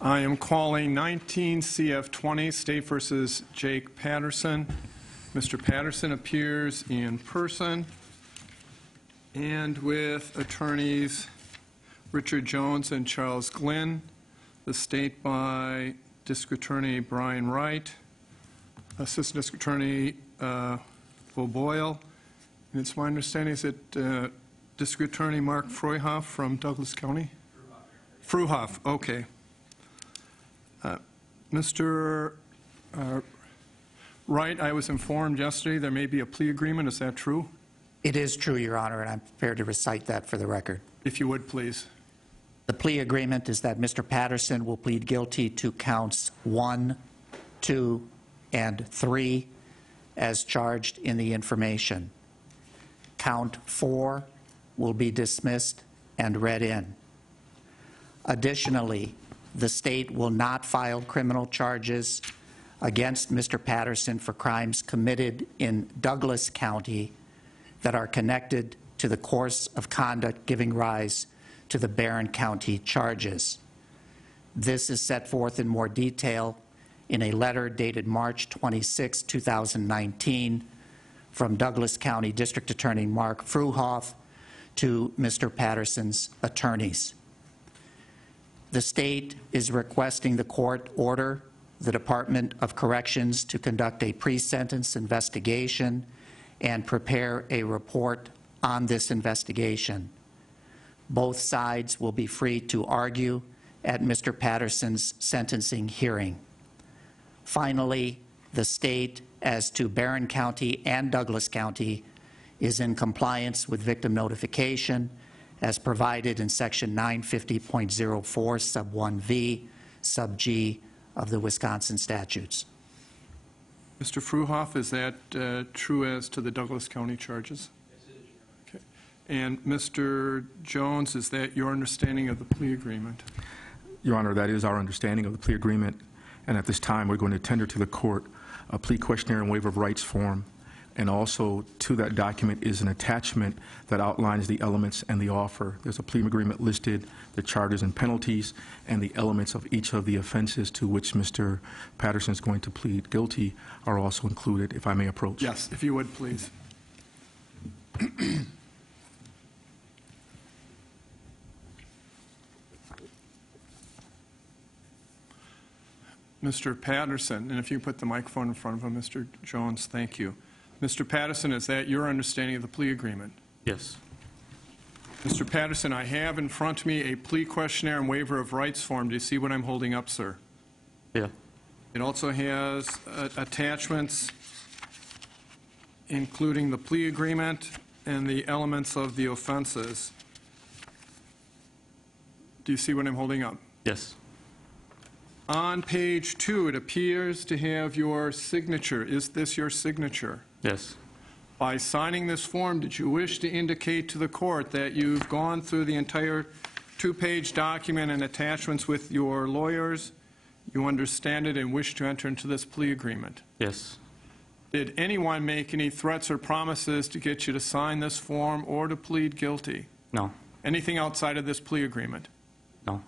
I am calling 19 CF 20, State versus Jake Patterson. Mr. Patterson appears in person and with attorneys Richard Jones and Charles Glynn. The State by District Attorney Brian Wright, Assistant District Attorney Will Boyle, and it's my understanding is it District Attorney Mark Freuhoff from Douglas County? Freuhoff, okay. Mr. Wright, I was informed yesterday there may be a plea agreement. Is that true? It is true, Your Honor, and I'm prepared to recite that for the record. If you would, please. The plea agreement is that Mr. Patterson will plead guilty to counts 1, 2, and 3 as charged in the information. Count 4 will be dismissed and read in. Additionally, the State will not file criminal charges against Mr. Patterson for crimes committed in Douglas County that are connected to the course of conduct giving rise to the Barron County charges. This is set forth in more detail in a letter dated March 26, 2019 from Douglas County District Attorney Mark Freuhoff to Mr. Patterson's attorneys. The State is requesting the court order the Department of Corrections to conduct a pre-sentence investigation and prepare a report on this investigation. Both sides will be free to argue at Mr. Patterson's sentencing hearing. Finally, the State, as to Barron County and Douglas County, is in compliance with victim notification as provided in Section 950.04, Sub 1V, Sub G of the Wisconsin statutes. Mr. Freuhoff, is that true as to the Douglas County charges? Yes, it is. Okay. And Mr. Jones, is that your understanding of the plea agreement? Your Honor, that is our understanding of the plea agreement, and at this time we're going to tender to the court a plea questionnaire and waiver of rights form, and also to that document is an attachment that outlines the elements and the offer. There's a plea agreement listed, the charges and penalties, and the elements of each of the offenses to which Mr. Patterson is going to plead guilty are also included, if I may approach. Yes, if you would, please. Mr. Patterson, and if you put the microphone in front of him, Mr. Jones, thank you. Mr. Patterson, is that your understanding of the plea agreement? Yes. Mr. Patterson, I have in front of me a plea questionnaire and waiver of rights form. Do you see what I'm holding up, sir? Yeah. It also has attachments including the plea agreement and the elements of the offenses. Do you see what I'm holding up? Yes. On page 2, it appears to have your signature. Is this your signature? Yes. By signing this form, did you wish to indicate to the court that you've gone through the entire 2-page document and attachments with your lawyers, you understand it, and wish to enter into this plea agreement? Yes. Did anyone make any threats or promises to get you to sign this form or to plead guilty? No. Anything outside of this plea agreement? No.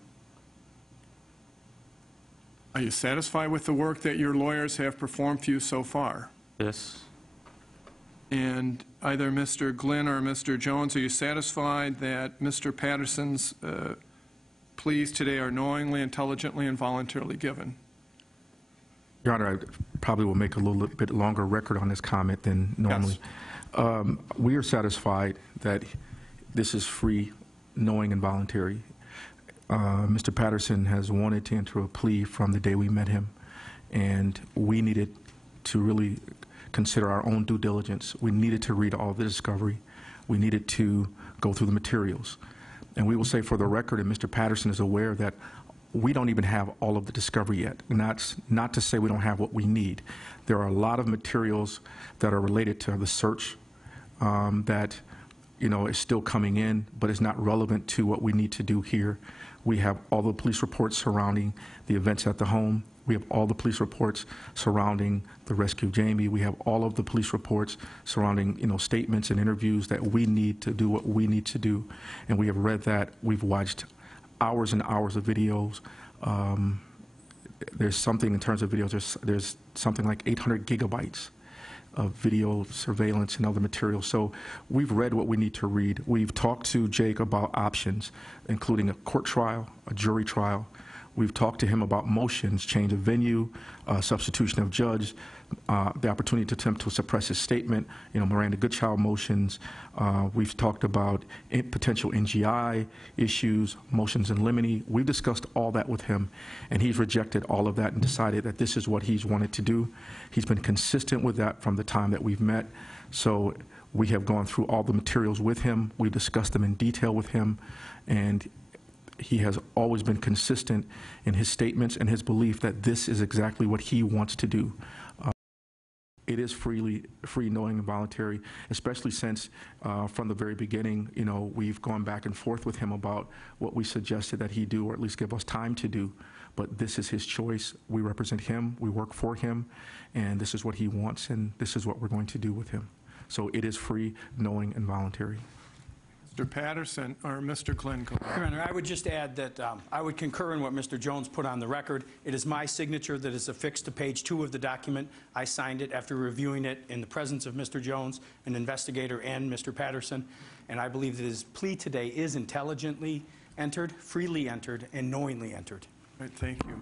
Are you satisfied with the work that your lawyers have performed for you so far? Yes. And either Mr. Glynn or Mr. Jones, are you satisfied that Mr. Patterson's pleas today are knowingly, intelligently, and voluntarily given? Your Honor, I probably will make a little bit longer record on this comment than normally. Yes. We are satisfied that this is free, knowing, and voluntary. Mr. Patterson has wanted to enter a plea from the day we met him, and we needed to really consider our own due diligence. We needed to read all the discovery. We needed to go through the materials. And we will say for the record, and Mr. Patterson is aware, that we don't even have all of the discovery yet. And that's not to say we don't have what we need. There are a lot of materials that are related to the search that is still coming in, but is not relevant to what we need to do here. We have all the police reports surrounding the events at the home. We have all the police reports surrounding the rescue of Jamie. We have all of the police reports surrounding, statements and interviews that we need to do what we need to do. And we have read that. We've watched hours and hours of videos There's something in terms of videos, there's something like 800 gigabytes of video surveillance and other materials. So we've read what we need to read. We've talked to Jake about options, including a court trial, a jury trial. We've talked to him about motions, change of venue, substitution of judge, the opportunity to attempt to suppress his statement, Miranda Goodchild motions. We've talked about potential NGI issues, motions in limine. We've discussed all that with him, and he's rejected all of that and decided that this is what he's wanted to do. He's been consistent with that from the time that we've met. So we have gone through all the materials with him. We've discussed them in detail with him, and he has always been consistent in his statements and his belief that this is exactly what he wants to do. It is free, knowing, and voluntary, especially since from the very beginning, we've gone back and forth with him about what we suggested that he do, or at least give us time to do. But this is his choice. We represent him, we work for him, and this is what he wants, and this is what we're going to do with him. So it is free, knowing, and voluntary. Mr. Patterson, or Mr. Glenn. Your Honor, I would just add that I would concur in what Mr. Jones put on the record. It is my signature that is affixed to page 2 of the document. I signed it after reviewing it in the presence of Mr. Jones, an investigator, and Mr. Patterson. And I believe that his plea today is intelligently entered, freely entered, and knowingly entered. All right, thank you.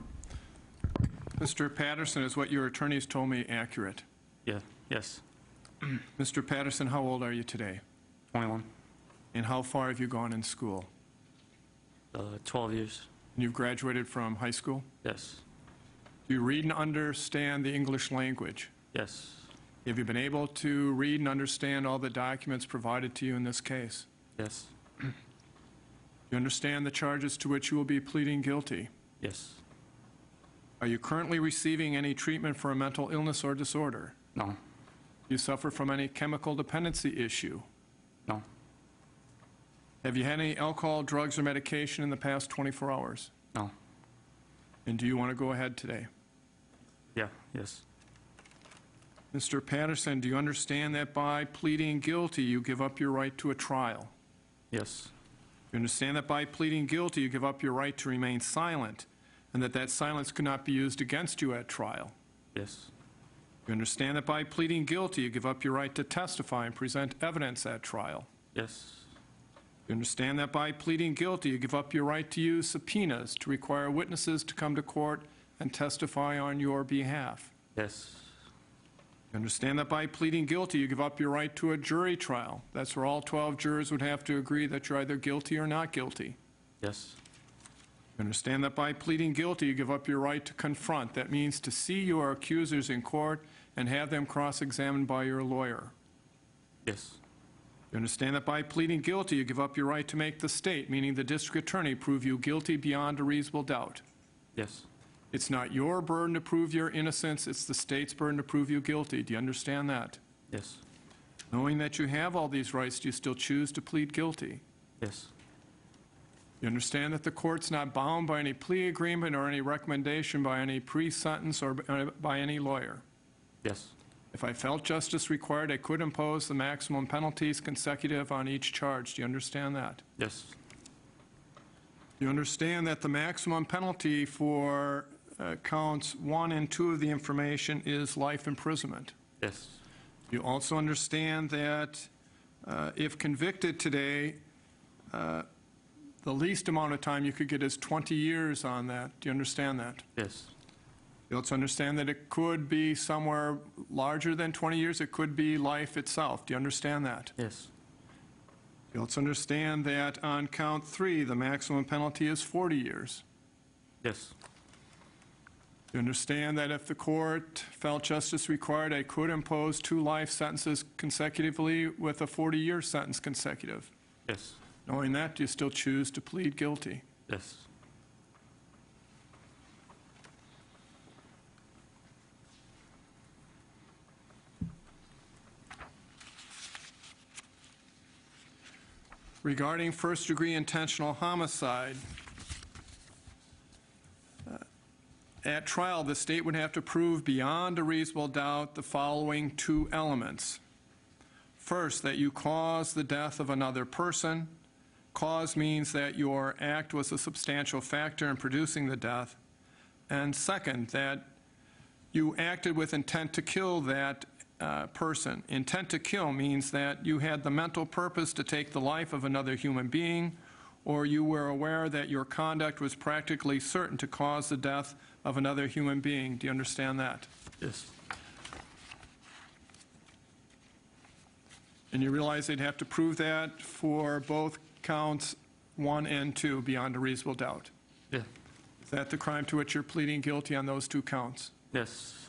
Mr. Patterson, is what your attorneys told me accurate? Yeah. Yes. Mr. Patterson, how old are you today? 21. And how far have you gone in school? 12 years. And you've graduated from high school? Yes. Do you read and understand the English language? Yes. Have you been able to read and understand all the documents provided to you in this case? Yes. You understand the charges to which you will be pleading guilty? Yes. Are you currently receiving any treatment for a mental illness or disorder? No. Do you suffer from any chemical dependency issue? No. Have you had any alcohol, drugs, or medication in the past 24 hours? No. And do you want to go ahead today? Yeah. Yes. Mr. Patterson, do you understand that by pleading guilty, you give up your right to a trial? Yes. You understand that by pleading guilty, you give up your right to remain silent, and that silence could not be used against you at trial? Yes. You understand that by pleading guilty, you give up your right to testify and present evidence at trial? Yes. You understand that by pleading guilty, you give up your right to use subpoenas to require witnesses to come to court and testify on your behalf? Yes. You understand that by pleading guilty, you give up your right to a jury trial? That's where all 12 jurors would have to agree that you're either guilty or not guilty. Yes. You understand that by pleading guilty, you give up your right to confront. That means to see your accusers in court and have them cross-examined by your lawyer. Yes. You understand that by pleading guilty, you give up your right to make the state, meaning the district attorney, prove you guilty beyond a reasonable doubt. Yes. It's not your burden to prove your innocence, it's the state's burden to prove you guilty. Do you understand that? Yes. Knowing that you have all these rights, do you still choose to plead guilty? Yes. You understand that the court's not bound by any plea agreement or any recommendation by any pre-sentence or by any lawyer? Yes. If I felt justice required, I could impose the maximum penalties consecutive on each charge. Do you understand that? Yes. You understand that the maximum penalty for counts 1 and 2 of the information is life imprisonment? Yes. You also understand that if convicted today, the least amount of time you could get is 20 years on that. Do you understand that? Yes. You also understand that it could be somewhere larger than 20 years. It could be life itself. Do you understand that? Yes. You also understand that on count 3, the maximum penalty is 40 years. Yes. You understand that if the court felt justice required, I could impose 2 life sentences consecutively with a 40-year sentence consecutive. Yes. Knowing that, do you still choose to plead guilty? Yes. Regarding first-degree intentional homicide, at trial, the state would have to prove beyond a reasonable doubt the following 2 elements. First, that you caused the death of another person. Cause means that your act was a substantial factor in producing the death. And second, that you acted with intent to kill that person. Intent to kill means that you had the mental purpose to take the life of another human being, or you were aware that your conduct was practically certain to cause the death of another human being. Do you understand that? Yes. And you realize they'd have to prove that for both counts 1 and 2 beyond a reasonable doubt. Yeah. Is that the crime to which you're pleading guilty on those 2 counts? Yes.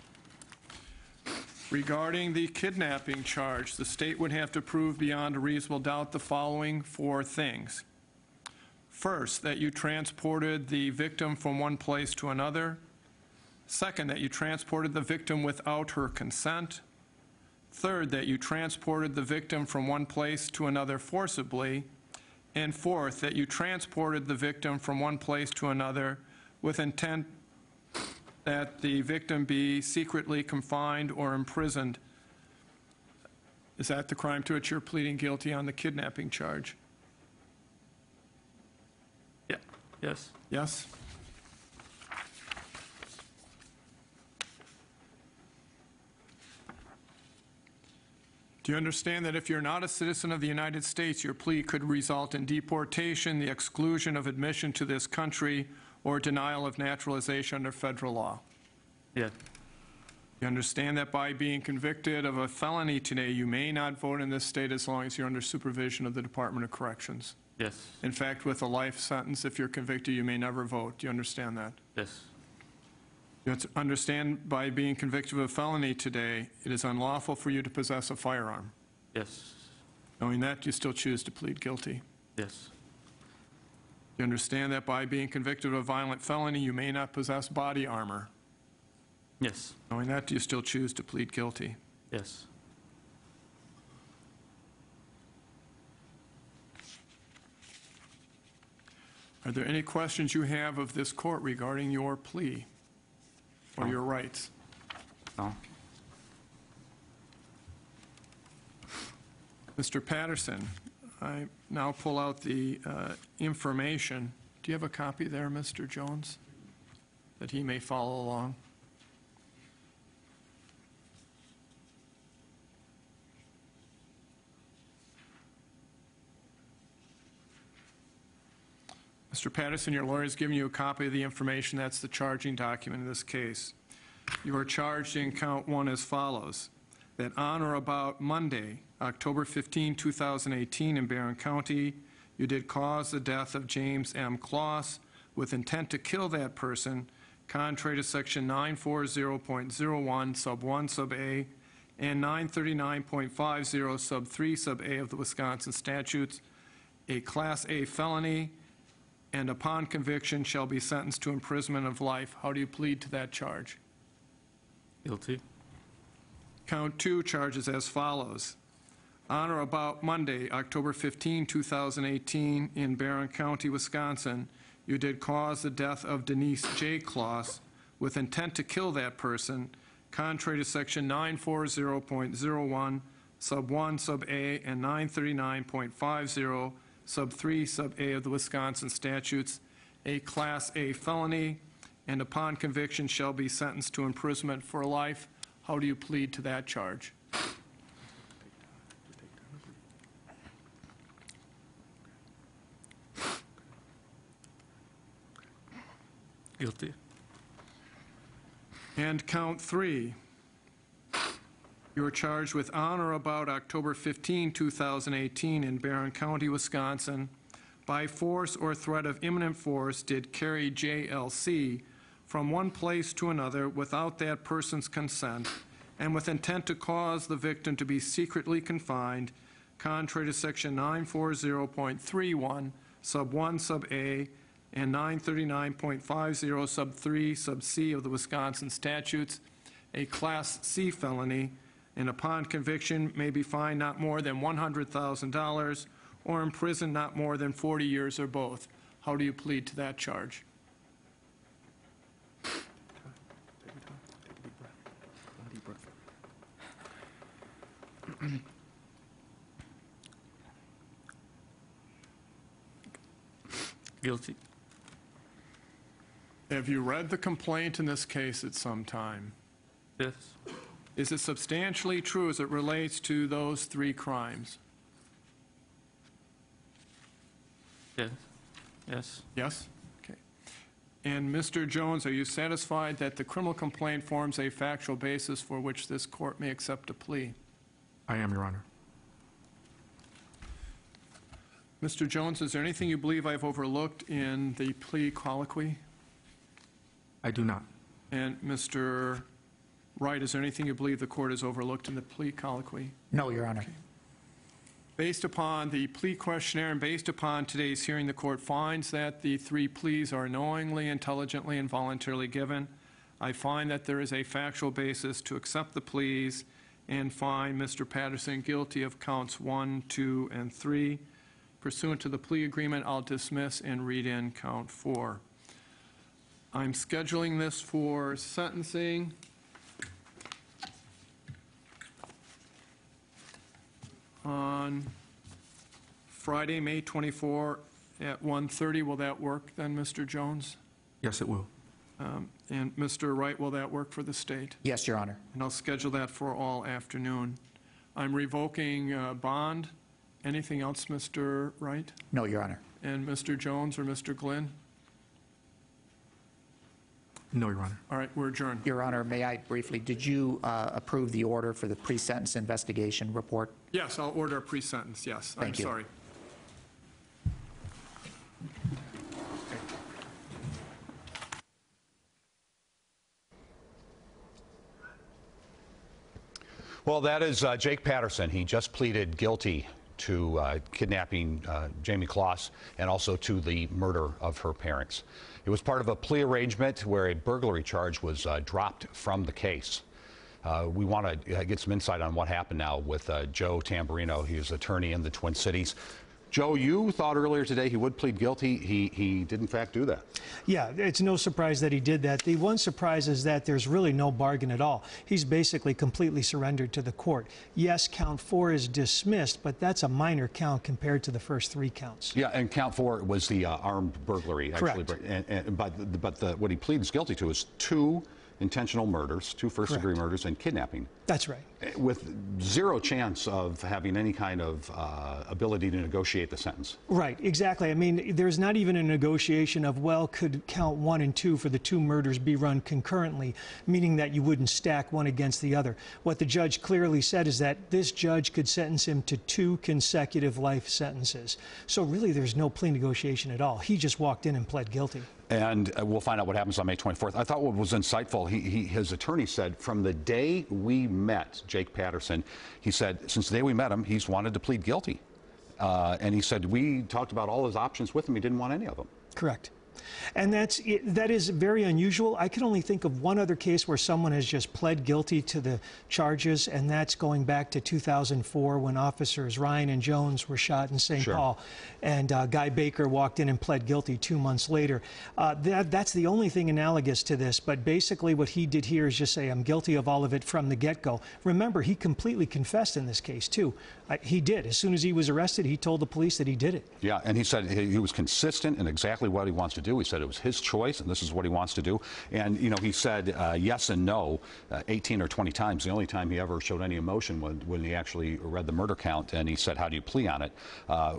Regarding the kidnapping charge, the state would have to prove beyond a reasonable doubt the following 4 things. First, that you transported the victim from one place to another. Second, that you transported the victim without her consent. Third, that you transported the victim from one place to another forcibly. And fourth, that you transported the victim from one place to another with intent that the victim be secretly confined or imprisoned. Is that the crime to which you're pleading guilty on the kidnapping charge? Yeah. Yes. Yes? Do you understand that if you're not a citizen of the United States, your plea could result in deportation, the exclusion of admission to this country, or denial of naturalization under federal law? Yeah. You understand that by being convicted of a felony today, you may not vote in this state as long as you're under supervision of the Department of Corrections. Yes. In fact, with a life sentence, if you're convicted, you may never vote. Do you understand that? Yes. You have to understand by being convicted of a felony today, it is unlawful for you to possess a firearm. Yes. Knowing that, you still choose to plead guilty. Yes. You understand that by being convicted of a violent felony, you may not possess body armor. Yes. Knowing that, you still choose to plead guilty. Yes. Are there any questions you have of this court regarding your plea or your rights? No. Mr. Patterson, I now pull out the information. Do you have a copy there, Mr. Jones, that he may follow along? Mr. Patterson, your lawyer has given you a copy of the information. That's the charging document in this case. You are charged in count 1 as follows: that on or about Monday, October 15, 2018, in Barron County, you did cause the death of James M. Kloss with intent to kill that person, contrary to Section 940.01, Sub 1, Sub A, and 939.50, Sub 3, Sub A of the Wisconsin statutes, a Class A felony, and upon conviction shall be sentenced to imprisonment of life. How do you plead to that charge? Guilty. Count 2 charges as follows: on or about Monday, October 15, 2018, in Barron County, Wisconsin, you did cause the death of Denise J. Kloss with intent to kill that person, contrary to Section 940.01, Sub 1, Sub A, and 939.50, Sub 3, Sub A of the Wisconsin statutes, a Class A felony, and upon conviction shall be sentenced to imprisonment for life. How do you plead to that charge? Guilty. And count 3, you are charged with on or about October 15, 2018, in Barron County, Wisconsin, by force or threat of imminent force, did carry JLC from one place to another without that person's consent and with intent to cause the victim to be secretly confined, contrary to Section 940.31, Sub 1, Sub A, and 939.50, Sub 3, Sub C of the Wisconsin statutes, a Class C felony, and upon conviction may be fined not more than $100,000 or imprisoned not more than 40 years or both. How do you plead to that charge? Guilty. Have you read the complaint in this case at some time? Yes. Is it substantially true as it relates to those 3 crimes? Yes. Yes. Yes? Okay. And Mr. Jones, are you satisfied that the criminal complaint forms a factual basis for which this court may accept a plea? I am, Your Honor. Mr. Jones, is there anything you believe I've overlooked in the plea colloquy? I do not. And Mr. Wright, is there anything you believe the court has overlooked in the plea colloquy? No, Your Honor. Based upon the plea questionnaire and based upon today's hearing, the court finds that the 3 pleas are knowingly, intelligently, and voluntarily given. I find that there is a factual basis to accept the pleas and find Mr. Patterson guilty of counts 1, 2, and 3. Pursuant to the plea agreement, I'll dismiss and read in count 4. I'm scheduling this for sentencing on Friday, May 24 at 1:30. Will that work then, Mr. Jones? Yes, it will. And Mr. Wright, will that work for the state? Yes, Your Honor. And I'll schedule that for all afternoon. I'm revoking bond. Anything else, Mr. Wright? No, Your Honor. And Mr. Jones or Mr. Glynn? No, Your Honor. All right, we're adjourned. Your Honor, may I briefly, did you approve the order for the pre-sentence investigation report? Yes, I'll order a pre-sentence, yes. Thank you. I'm sorry. Well, that is Jake Patterson. He just pleaded guilty to kidnapping Jamie Kloss and also to the murder of her parents. It was part of a plea arrangement where a burglary charge was dropped from the case. We want to get some insight on what happened now with Joe Tamburino. He is attorney in the Twin Cities. Joe, you thought earlier today he would plead guilty. He did, in fact, do that. Yeah, it's no surprise that he did that. The one surprise is that there's really no bargain at all. He's basically completely surrendered to the court. Yes, count 4 is dismissed, but that's a minor count compared to the first 3 counts. Yeah, and count 4 was the armed burglary, actually. Correct. But what he pleads guilty to is 2 intentional murders, 2 first-degree murders, and kidnapping. That's right. With 0 chance of having any kind of ability to negotiate the sentence. Right, exactly. I mean, there's not even a negotiation of, well, could count 1 and 2 for the 2 murders be run concurrently, meaning that you wouldn't stack one against the other. What the judge clearly said is that this judge could sentence him to 2 consecutive life sentences. So really, there's no plea negotiation at all. He just walked in and pled guilty. And we'll find out what happens on May 24th. I thought what was insightful, his attorney said, from the day we met Jake Patterson, he said, since the day we met him, he's wanted to plead guilty. And he said, we talked about all his options with him. He didn't want any of them. Correct. And that is very unusual. I can only think of one other case where someone has just pled guilty to the charges, and that's going back to 2004 when officers Ryan and Jones were shot in St. Paul. And Guy Baker walked in and pled guilty 2 months later. That's the only thing analogous to this. But basically what he did here is just say, I'm guilty of all of it from the get-go. Remember, he completely confessed in this case, too. He did. As soon as he was arrested, he told the police that he did it. Yeah, and he said he was consistent in exactly what he wants to do. He said it was his choice, and this is what he wants to do. And, you know, he said yes and no 18 or 20 times. The only time he ever showed any emotion was when he actually read the murder count, and he said, how do you plea on it?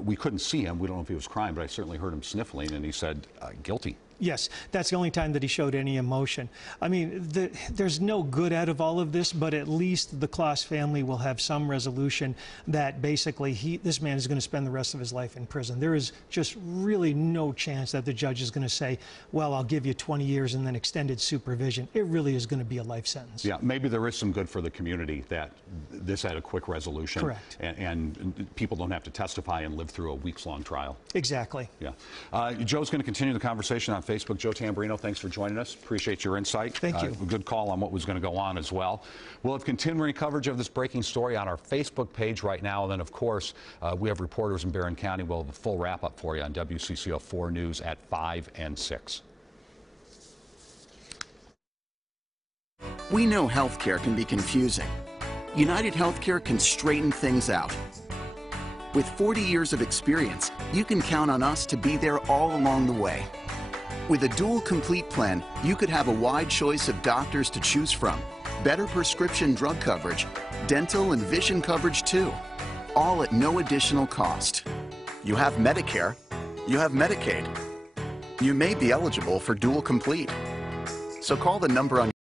We couldn't see him. We don't know if he was crying, but I certainly heard him sniffling, and he said guilty. Yes, that's the only time that he showed any emotion. I mean, there's no good out of all of this, but at least the Kloss family will have some resolution that basically this man is going to spend the rest of his life in prison. There is just really no chance that the judge is going to say, well, I'll give you 20 years and then extended supervision. It really is going to be a life sentence. Yeah, maybe there is some good for the community that this had a quick resolution. Correct. And people don't have to testify and live through a weeks-long trial. Exactly. Yeah. Joe's going to continue the conversation on Facebook. Joe Tamburino, thanks for joining us. Appreciate your insight. Thank you. A good call on what was going to go on as well. We'll have continuing coverage of this breaking story on our Facebook page right now. And then, of course, we have reporters in Barron County. We'll have a full wrap-up for you on WCCO 4 News at 5 and 6. We know healthcare can be confusing. United Healthcare can straighten things out. With 40 years of experience, you can count on us to be there all along the way. With a dual complete plan, you could have a wide choice of doctors to choose from, better prescription drug coverage, dental and vision coverage too, all at no additional cost. You have Medicare, you have Medicaid. You may be eligible for dual complete. So call the number on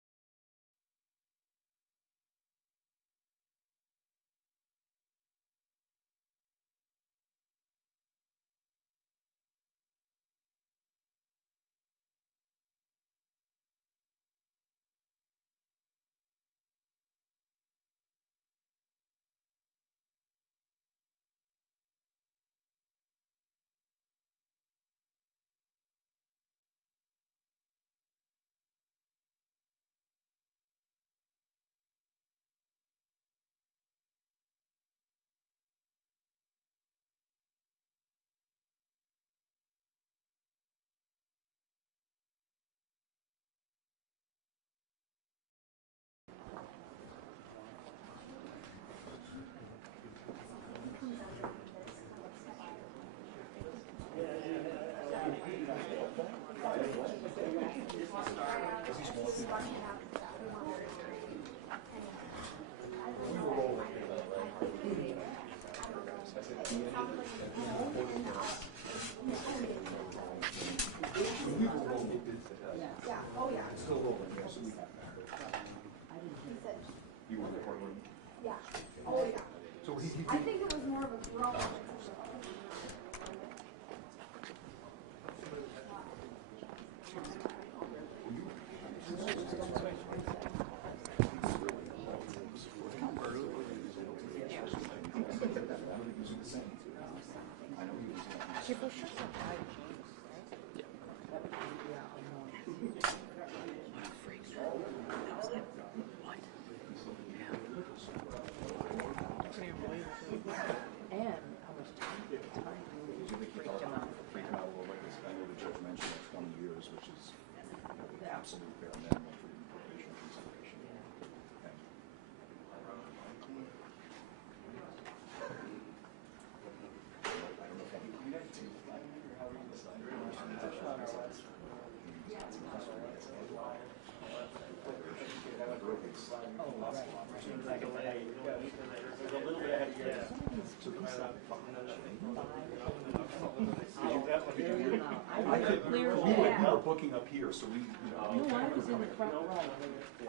We were booking up here, so we, No, I was in the front row.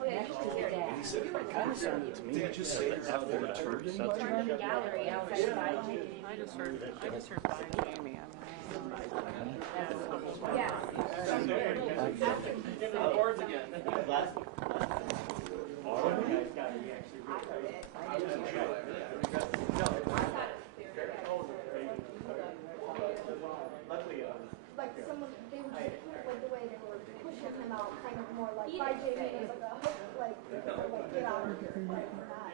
and he said, did he just say there's not a return anybody? We're in the gallery outside. I just heard behind Jamie. Like someone, they were just like the way they were pushing him out, kind of more like by Jamie was like a hook, like get out of here, like not.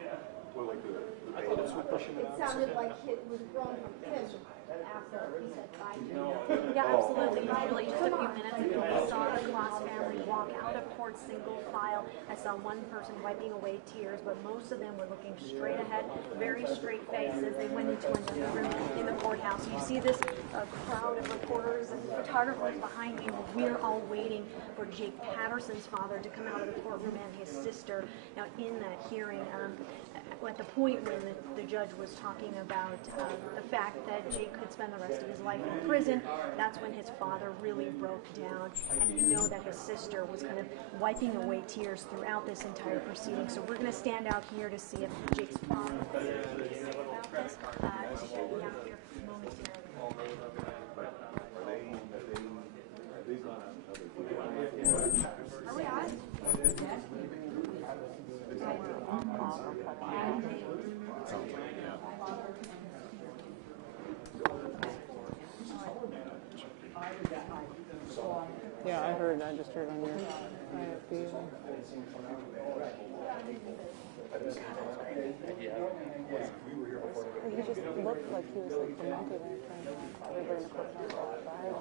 Well, like the bailiffs were pushing it It out? sounded like it was grown from him after he said bye Jamie. Yeah, absolutely. Usually just a few minutes ago, we saw the Kloss family walk out of court single file. I saw one person wiping away tears, but most of them were looking straight ahead, very straight faces. They went into another room in the courthouse. You see this crowd of reporters and photographers behind me. We're all waiting for Jake Patterson's father to come out of the courtroom and his sister. Now, in that hearing, at the point when the judge was talking about the fact that Jake could spend the rest of his life in prison, that's when his father really broke down, and you know that his sister was kind of wiping away tears throughout this entire proceeding. So we're going to stand out here to see if Jake's father has anything to say about this. He'll be out here momentarily. Are we on? Yeah, I just heard on your IFB. He just looked like he was like demented and trying to everybody in the courthouse walked by him.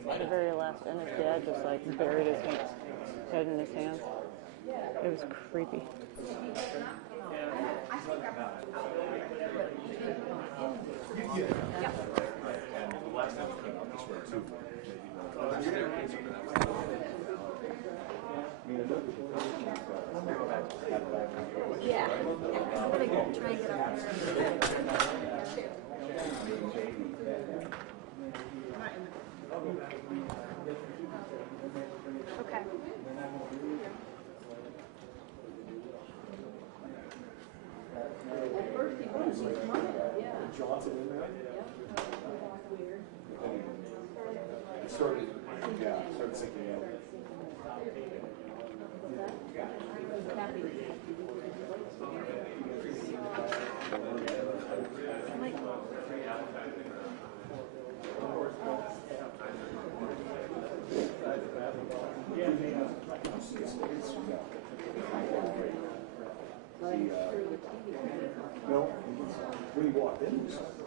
And at the very last, and his dad just like buried his head in his hands. It was creepy. Yeah. I'm gonna try and get up Okay. Johnson in there? It started, started sinking in. No, when he walked in, we saw it.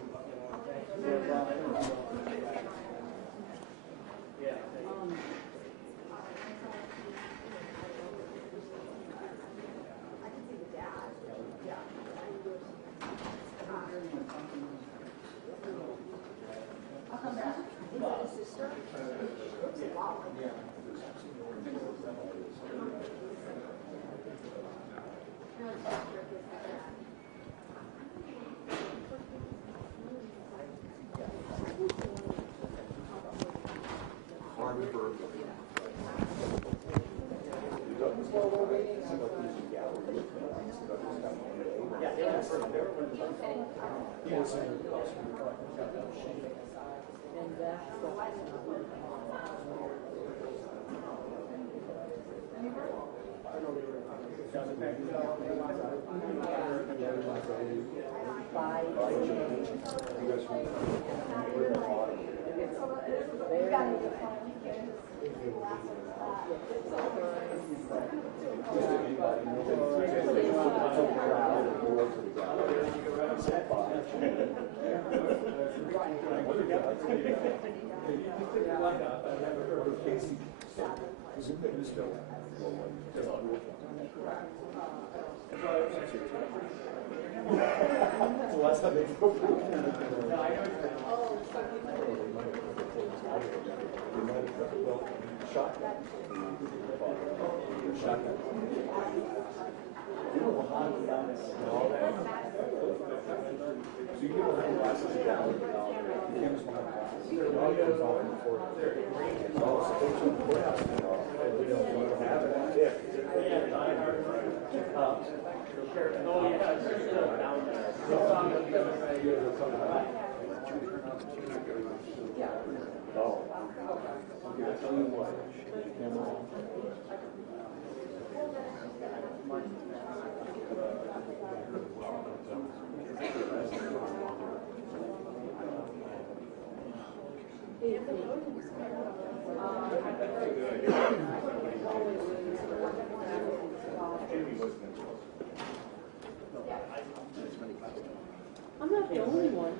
I'm not the only one.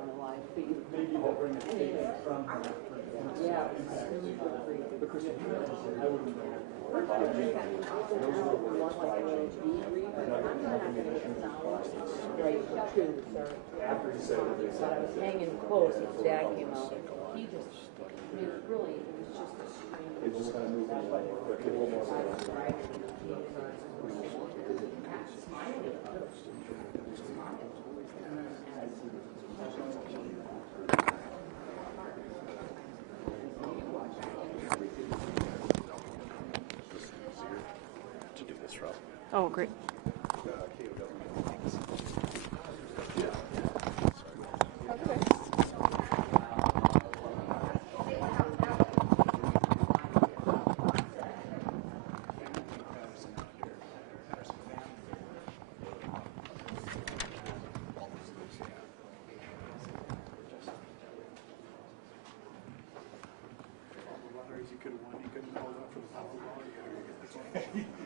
On a live feed. Maybe they'll bring it from yeah. Because I wouldn't know. After he said it, they said I was hanging close and his dad came out. He just, I mean, really, it was just a strange. It just kind of moved a little more. To do this, Rob. Oh, great.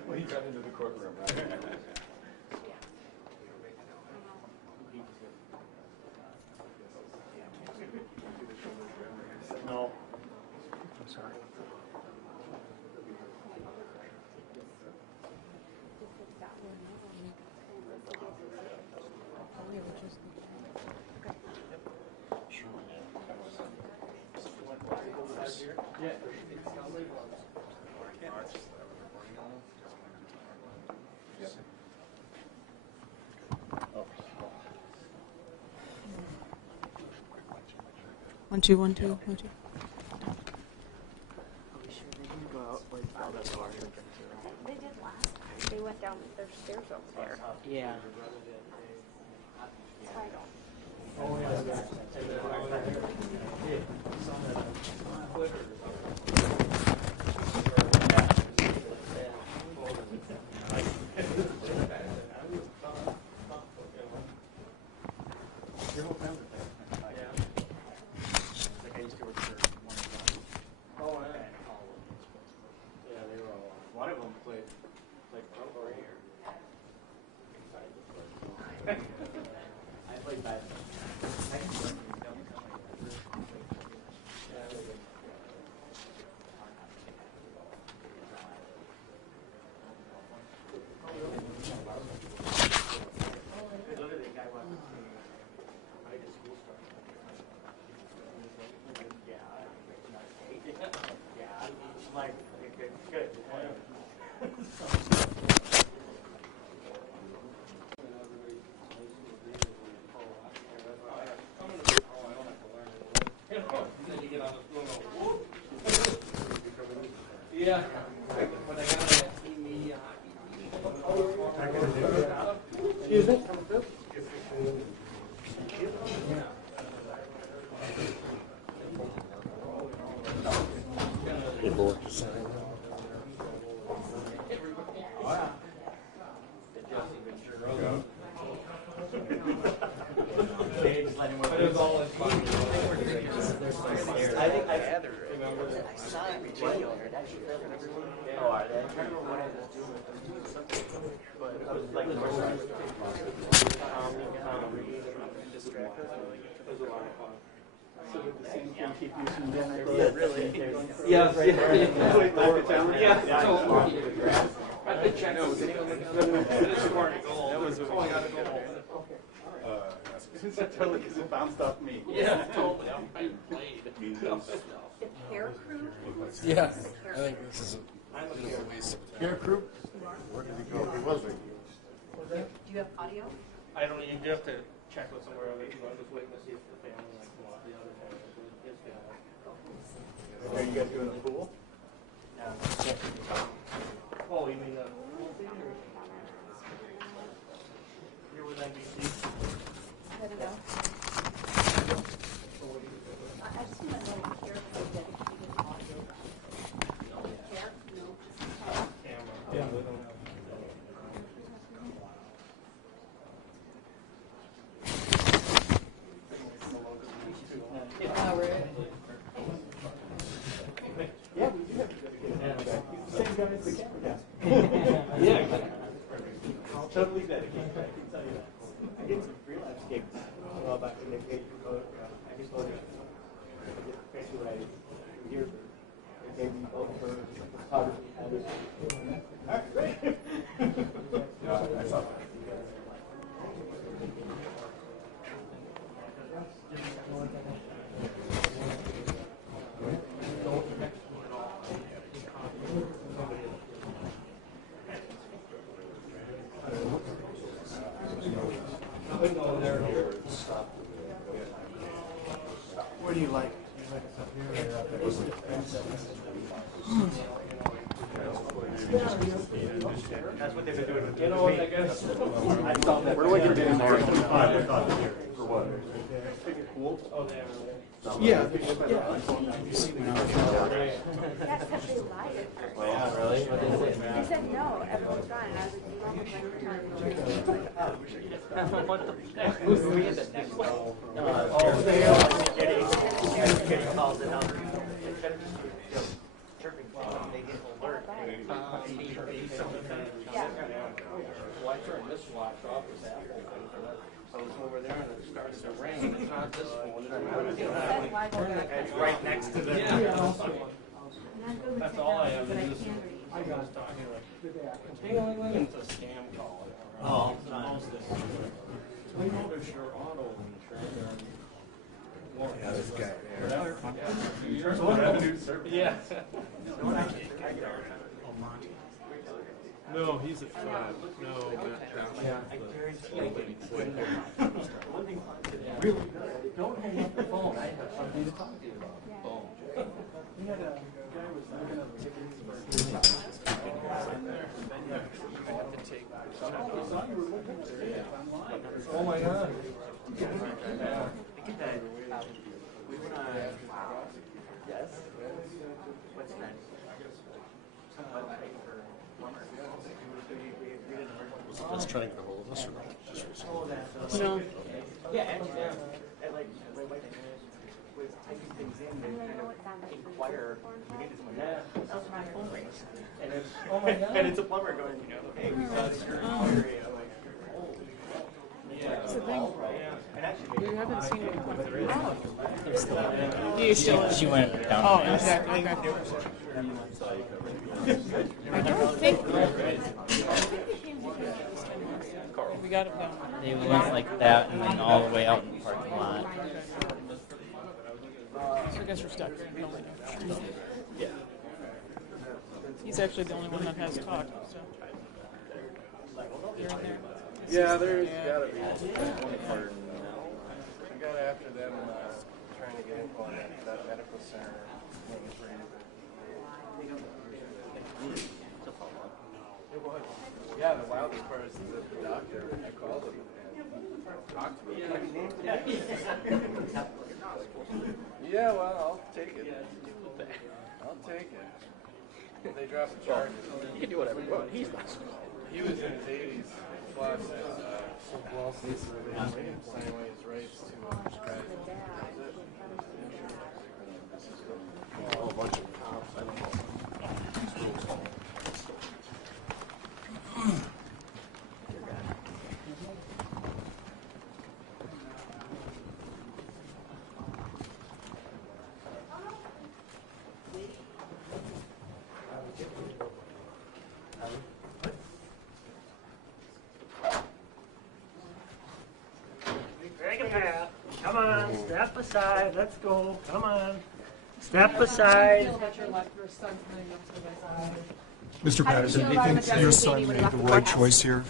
Well, he got into the courtroom, right? No. I'm sorry. One, two, one, two, one, two. They did last time. They went down their stairs up there. Yeah. Yeah. Excuse me? Oh, are they? I remember when I was doing something, but it was like the first time. Distractors. It was a lot of fun. So did the same thing keep you from doing it? Yeah, really. Yes, Yeah, totally. I could check out. This is where to go. That was going out of goal. Totally, because it bounced off me. Yeah, totally. I played. The care crew? Yeah, I think this is a waste of time. Care crew? Where did he go? Who was he? Do you have audio? I don't know. You have to check with somewhere else. I'm just waiting to see if the family like come off the other family. His family. Are you guys doing a pool? Oh, you mean the pool thing? Here with NBC? I don't know. I just want to know if care crew dedicated audio. Care? No. Camera. Yeah, we don't have. Yeah, we do have to dedicate. Same guy as the camera guy. Yeah. Totally dedicated, I can tell you that. I did some freelance gigs a while back in the gig. I just told you. Basically, what I do here, they gave me both for photography and all right, great. Yeah, I saw that. What do you like? That's what they've been doing with me. Where do I get in there? For what? Yeah. That's because they lied at first. Oh, yeah, really? They said no, everyone's fine. And I was like, you don't have time. What the heck? Who's the next one? Oh, they are getting calls it out. Chirping thing, they get alert. Yeah. Well, I turned this watch off, this Apple thing. I was over there and it started to rain. It's not this phone. It's right next to the. That's all I have to do is I was talking like, it's a scam call. Oh, it's not. We notice your auto insurance. Yeah, this guy there. Yeah. No, he's at 5. No, Matt Really? Don't hang up the phone. I have something to talk to you about. We had a guy was looking up tickets for oh my God. Yes? What's next? That's trying to get a hold of us or not? No. Yeah, and like, my wife was typing things in and kind of inquire, we need this one. Yeah. That's my phone rings. And it's, oh my God. And it's a plumber going, hey, we saw that you're inquiry. I'm like, oh. Yeah. That's the thing. And actually, You haven't seen it come through. She went down. Oh, exactly. Okay. I don't think. We got it down. They went like that and then all the way out in the parking lot. So I guess we're stuck. Yeah. He's actually the only one that has talked. So. You're in there. Yeah, there's gotta be one part. I got after them trying to get info on that medical center. It was. Yeah, the wildest part is that the doctor, I called him and talked to him. Yeah, well, I'll take it. I'll take it. They dropped the charges. You can do whatever you want. He's not. He was in his 80s. Plus, signing away his rights to prescribe. Oh, a bunch of cops. I don't know. Come on, step aside. Let's go. Come on. Step aside. Mr. Patterson, do you think your son made the right choice here?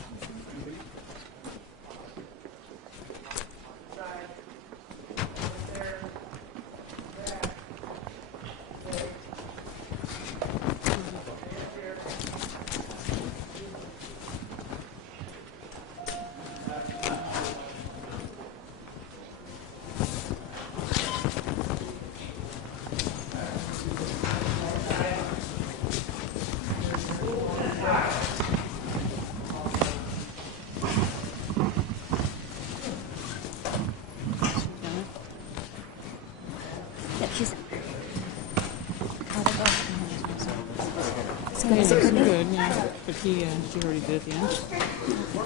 It's good, yeah. But she already did at the end.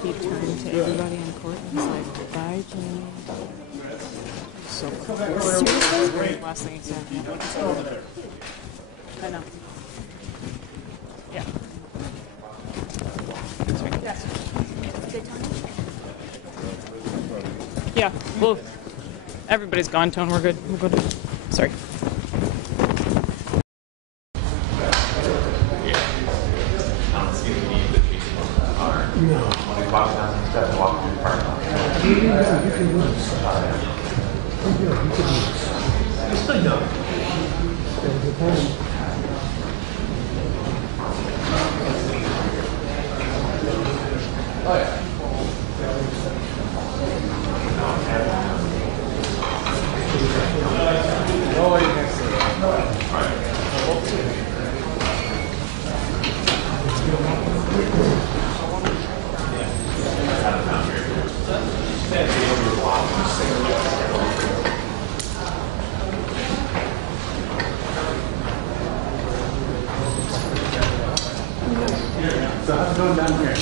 He turned to everybody in court and was like, bye, Jamie. So cool. Seriously? Last thing he said. I know. Yeah. Yeah, well, everybody's gone, Tone. We're good. We're good. Sorry. So how's it going down here?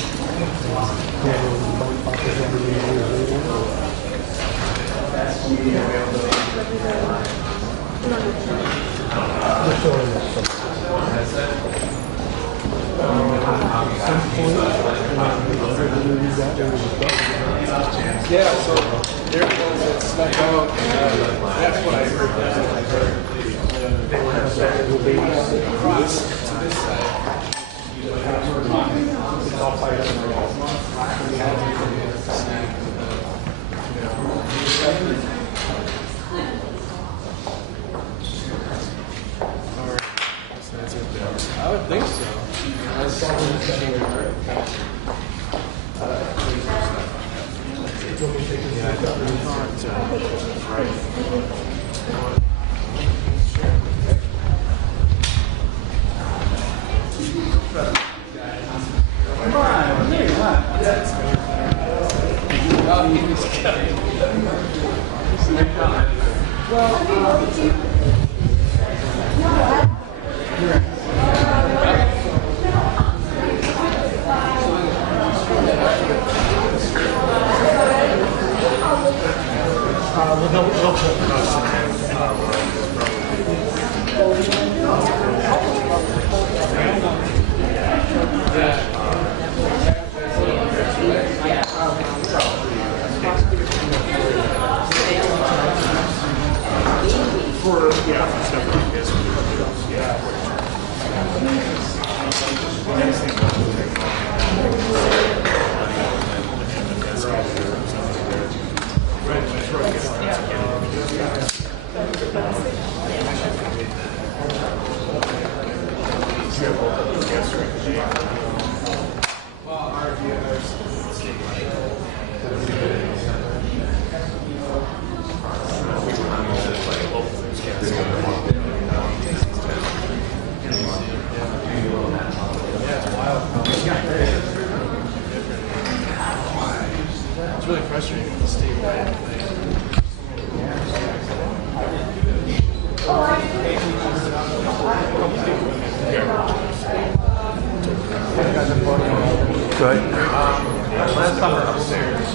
Yeah, so they're the ones that snuck out. That's what I heard. I would think so. It's really frustrating with the statewide thing. Good. Last summer upstairs.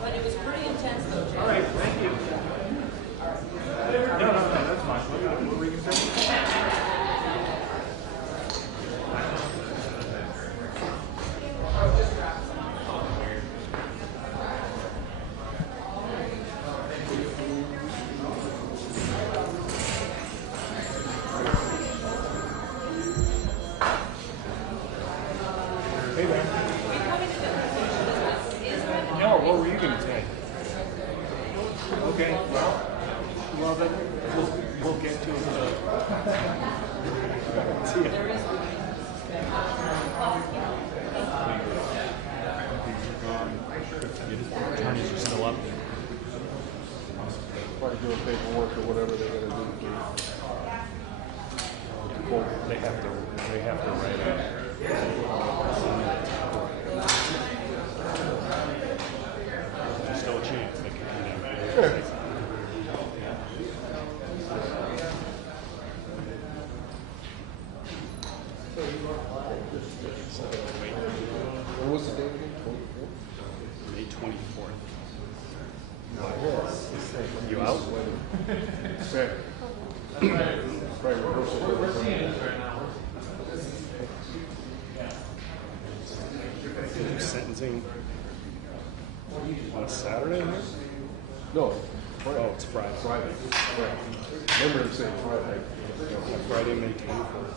But it was pretty intense though, Jay. All right, thank you. No, that's fine. What were you going to say? Hey, man. No, what were you going to say? Okay, well then we'll get to it. See ya. Attorneys are still up there. Probably doing paperwork or whatever they're going to do. Well, they have to write it. There's still a chance they can condemn it. What was the date again? May 24th. No. You out? Saturday. Probably rehearsal. Sentencing on a Saturday here? No, Friday. Oh, it's Friday. Friday. Remember him saying Friday. Friday, May 24th.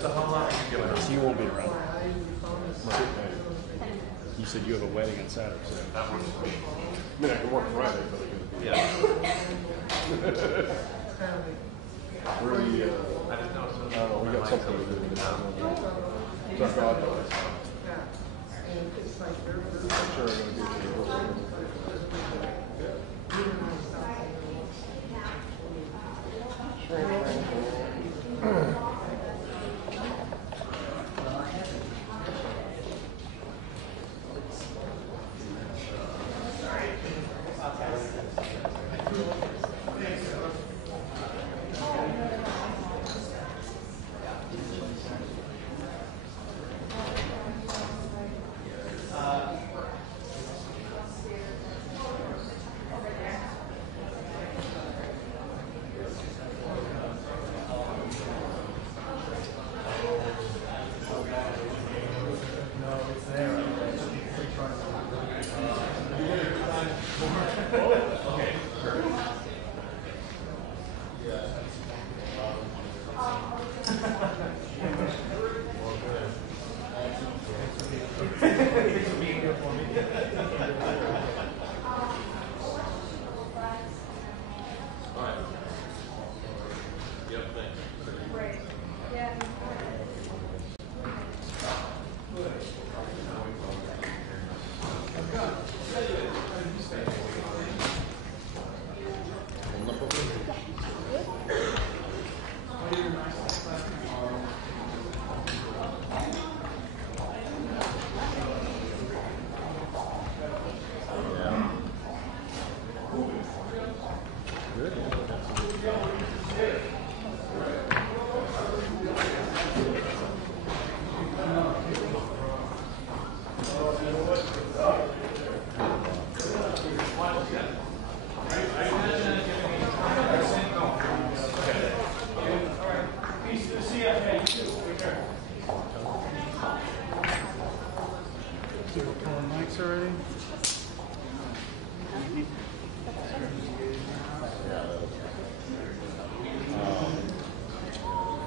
So you won't be around. You said you have a wedding on Saturday. So that works for me. I mean, I can work Friday, but I Yeah. really, we got something to do. It's our godmother. I'm sure I'm going to be here.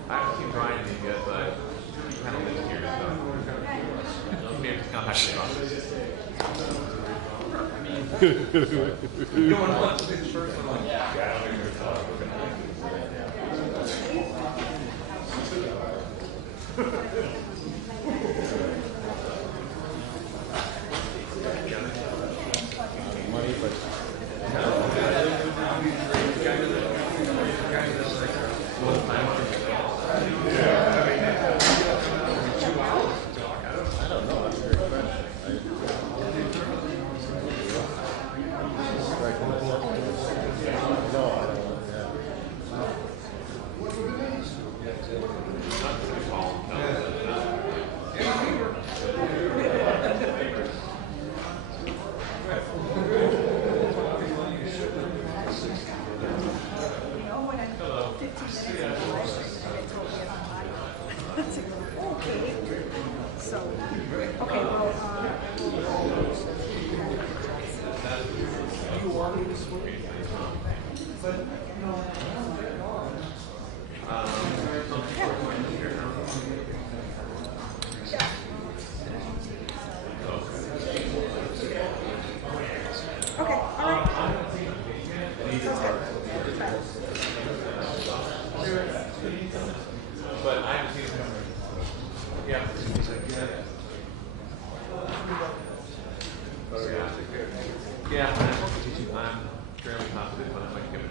I haven't seen Brian yet, but he kind of lives here, so you may have to come back to the office. Going on to the first one, like, yeah, I don't think there's Okay. So, okay, well, You want me to switch? But, okay, all right. but I haven't seen it come. Yeah. Yeah, I'm fairly confident, but I might give it.